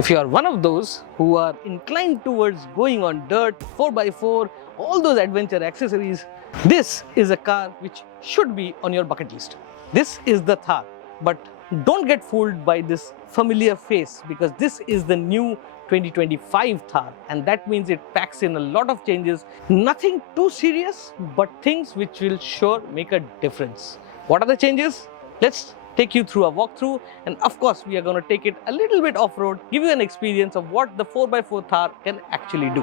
If you are one of those who are inclined towards going on dirt, 4x4, all those adventure accessories, this is a car which should be on your bucket list. This is the Thar, but don't get fooled by this familiar face, because this is the new 2025 Thar, and that means it packs in a lot of changes. Nothing too serious, but things which will sure make a difference. What are the changes? Let's take you through a walkthrough, and of course we are going to take it a little bit off-road, give you an experience of what the 4x4 Thar can actually do.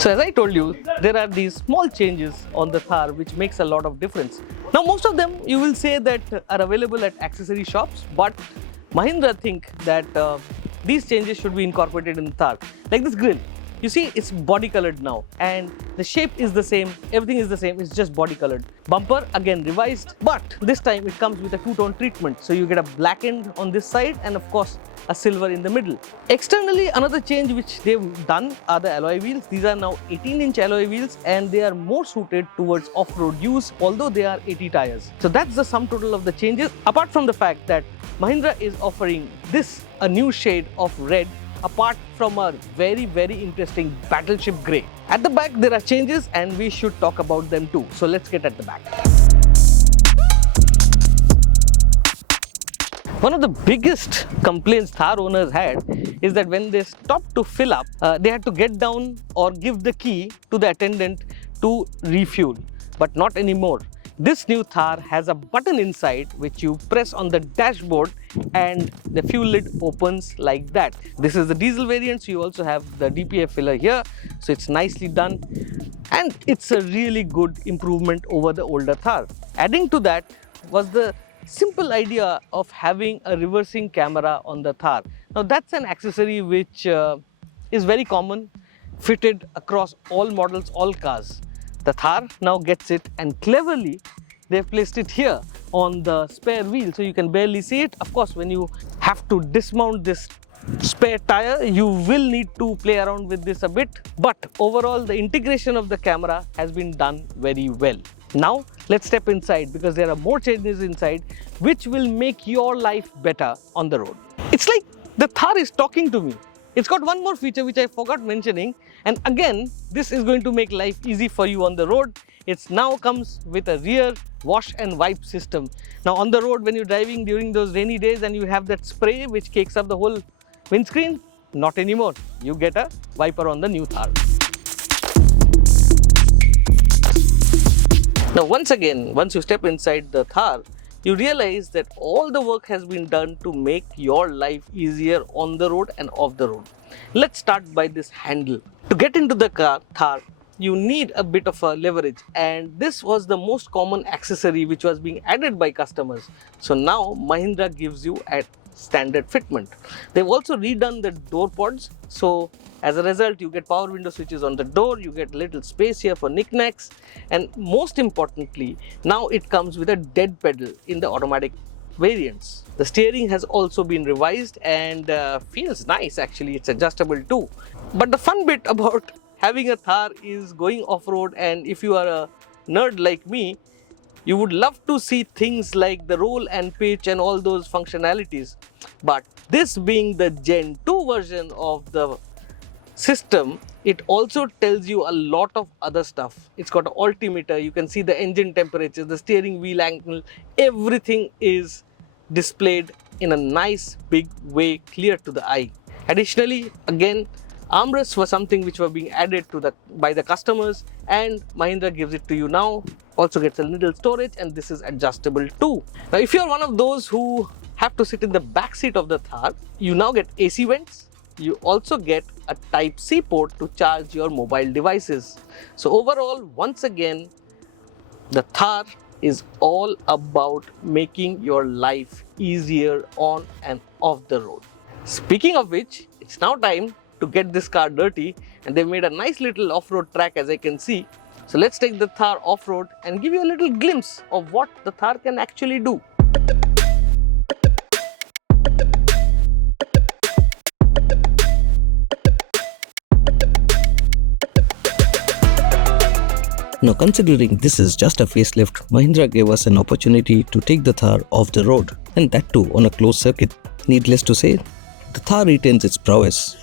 So as I told you, there are these small changes on the Thar which makes a lot of difference. Now most of them you will say that are available at accessory shops, but Mahindra think that these changes should be incorporated in the Thar. Like this grille, you see it's body colored now, and the shape is the same, everything is the same, it's just body colored. Bumper again revised, but this time it comes with a two-tone treatment, so you get a black end on this side and of course a silver in the middle. Externally, another change which they've done are the alloy wheels. These are now 18-inch alloy wheels, and they are more suited towards off-road use, although they are 80 tires. So that's the sum total of the changes, apart from the fact that Mahindra is offering this a new shade of red, apart from a very interesting battleship grey. At the back there are changes, and we should talk about them too. So let's get at the back. One of the biggest complaints Thar owners had is that when they stopped to fill up, they had to get down or give the key to the attendant to refuel, but not anymore. This new Thar has a button inside which you press on the dashboard and the fuel lid opens like that. This is the diesel variant, so you also have the DPF filler here, so it's nicely done, and it's a really good improvement over the older Thar. Adding to that was the simple idea of having a reversing camera on the Thar. Now that's an accessory which is very common, fitted across all models, all cars. The Thar now gets it, and cleverly they've placed it here on the spare wheel, so you can barely see it. Of course, when you have to dismount this spare tire, you will need to play around with this a bit, but overall the integration of the camera has been done very well. Now let's step inside, because there are more changes inside which will make your life better on the road. It's like the Thar is talking to me. It's got one more feature which I forgot mentioning, and again this is going to make life easy for you on the road. It now comes with a rear wash and wipe system. Now on the road, when you're driving during those rainy days and you have that spray which cakes up the whole windscreen, not anymore. You get a wiper on the new Thar. Now once you step inside the Thar, you realize that all the work has been done to make your life easier on the road and off the road. Let's start by this handle. To get into the Thar, you need a bit of a leverage, and this was the most common accessory which was being added by customers. So now Mahindra gives you a standard fitment. They've also redone the door pods, so as a result you get power window switches on the door, you get little space here for knickknacks, and most importantly, now it comes with a dead pedal in the automatic variants. The steering has also been revised and feels nice actually. It's adjustable too. But the fun bit about having a Thar is going off-road, and if you are a nerd like me, you would love to see things like the roll and pitch and all those functionalities. But this being the Gen 2 version of the system, it also tells you a lot of other stuff. It's got an altimeter, you can see the engine temperature, the steering wheel angle, everything is displayed in a nice big way, clear to the eye. Additionally, again, armrests were something which were being added to by the customers, and Mahindra gives it to you now. Also gets a little storage, and this is adjustable too. Now if you're one of those who have to sit in the back seat of the Thar, you now get AC vents. You also get a Type-C port to charge your mobile devices. So overall, once again, the Thar is all about making your life easier on and off the road. Speaking of which, it's now time to get this car dirty, and they've made a nice little off-road track, as I can see. So let's take the Thar off-road and give you a little glimpse of what the Thar can actually do. Now, considering this is just a facelift, Mahindra gave us an opportunity to take the Thar off the road, and that too on a closed circuit. Needless to say, the Thar retains its prowess.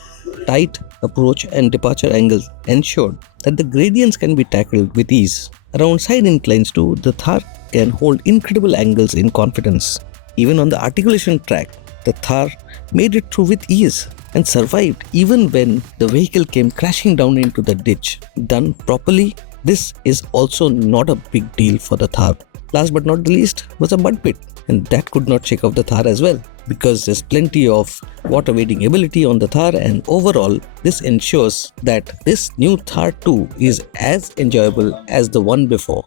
Tight approach and departure angles ensured that the gradients can be tackled with ease. Around side inclines too, the Thar can hold incredible angles in confidence. Even on the articulation track, the Thar made it through with ease and survived even when the vehicle came crashing down into the ditch. Done properly, this is also not a big deal for the Thar. Last but not the least was a mud pit, and that could not shake off the Thar as well, because there's plenty of water wading ability on the Thar, and overall this ensures that this new Thar 2 is as enjoyable as the one before.